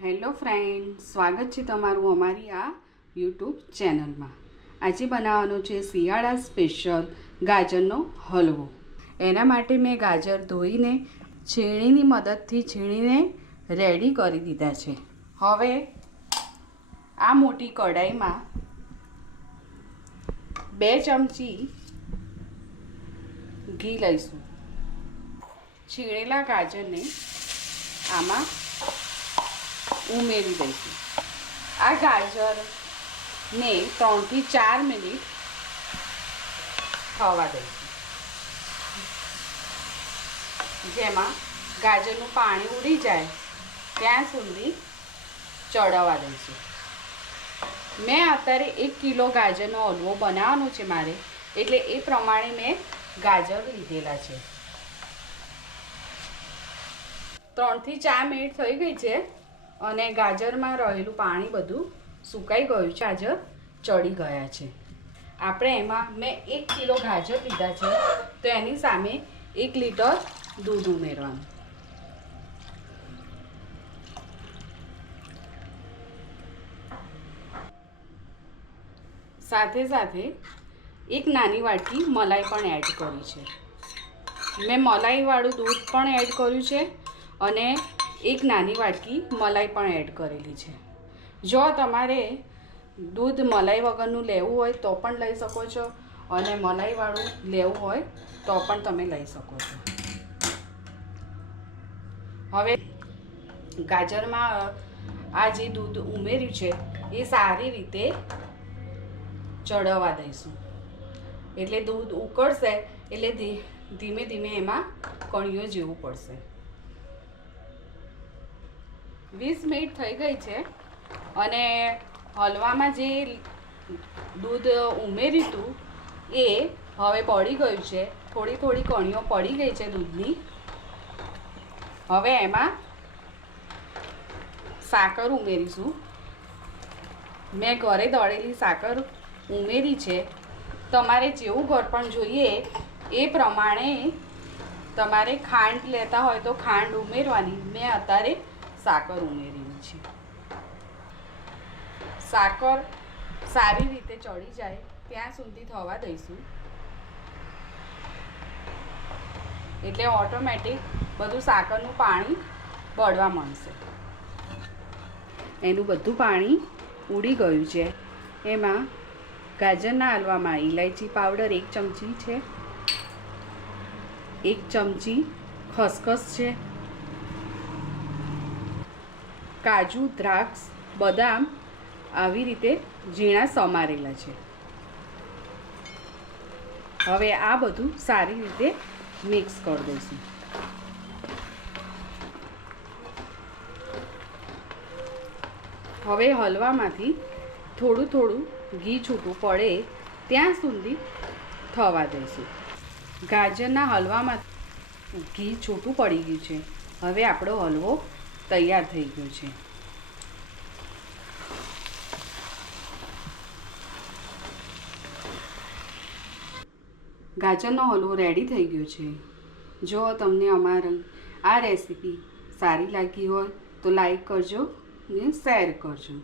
Hello friend, સ્વાગત છે તમારું અમારી આ યુટ્યુબ ચેનલમાં। આજે બનાવવાનો છે શિયાળા સ્પેશિયલ ગાજરનો હલવો। એના માટે મેં ગાજર ધોઈને છીણીની મદદથી છીણીને રેડી કરી દીધા છે। હવે આ મોટી કઢાઈમાં 2 ચમચી ઘી લઈશું। છીણેલા ગાજરને આમાં ઉમેરી દઈશું। આ ગાજરને 3 થી 4 મિનિટ થવા દઈશું। જેમાં ગાજરનું પાણી ઉડી જાય ત્યાં સુધી ચડવા દઈશું। મેં અત્યારે 1 કિલો ગાજરનો હલવો બનાવવાનો છે મારે, એટલે એ પ્રમાણે મેં ગાજર લીધેલા છે। 3 થી 4 મિનિટ થઈ ગઈ છે અને ગાજરમાં રહેલું પાણી બધું સુકાઈ ગયું છે। ગાજર ચડી ગયા છે। આપણે એમાં મેં 1 કિલો ગાજર લીધા છે, તો એની સામે 1 લીટર દૂધ ઉમેરવાનું। સાથે સાથે 1 નાની વાટકી મલાઈ પણ એડ કરી છે। મેં મલાઈવાળું દૂધ પણ એડ કર્યું છે અને 1 નાની વાટકી મલાઈ પણ એડ કરેલી છે। જો તમારે દૂધ મલાઈ વગરનું લેવું હોય તો પણ લઈ શકો છો, અને મલાઈવાળું લેવું હોય તો પણ તમે લઈ શકો છો। હવે ગાજરમાં આ જે દૂધ ઉમેર્યું છે એ સારી રીતે ચડવા દઈશું। એટલે દૂધ ઉકળશે એટલે ધીમે ધીમે એમાં કણીઓ જેવું પડશે। 20 મિનિટ થઈ ગઈ છે અને હલવામાં જે દૂધ ઉમેર્યું હતું એ હવે બળી ગયું છે। થોડી થોડી કણીઓ પડી ગઈ છે દૂધની। હવે એમાં સાકર ઉમેરીશું। મેં ઘરે દળેલી સાકર ઉમેરી છે। તમારે જેવું ગળપણ જોઈએ એ પ્રમાણે તમારે ખાંડ લેતા હોય તો ખાંડ ઉમેરવાની। મેં અત્યારે સાકર ઉમેરેલી છે। સાકર સારી રીતે ચડી જાય ત્યાં સુધી થવા દઈશું, એટલે ઓટોમેટિક બધું સાકરનું પાણી બળવા માંડશે। એનું બધું પાણી ઉડી ગયું છે। એમાં ગાજરના હલવામાં ઇલાયચી પાવડર 1 ચમચી છે, 1 ચમચી ખસખસ છે, કાજુ, દ્રાક્ષ, બદામ આવી રીતે ઝીણા સમારેલા છે। હવે આ બધું સારી રીતે મિક્સ કરી દઈશું। હવે હલવામાંથી થોડું થોડું ઘી છૂટું પડે ત્યાં સુધી થવા દઈશું। ગાજરના હલવામાં ઘી છૂટું પડી ગયું છે। હવે આપણો હલવો તૈયાર થઈ ગયો છે। ગાજરનો હલવો રેડી થઈ ગયો છે। જો તમને અમારી આ રેસીપી સારી લાગી હોય તો લાઈક કરજો ને શેર કરજો।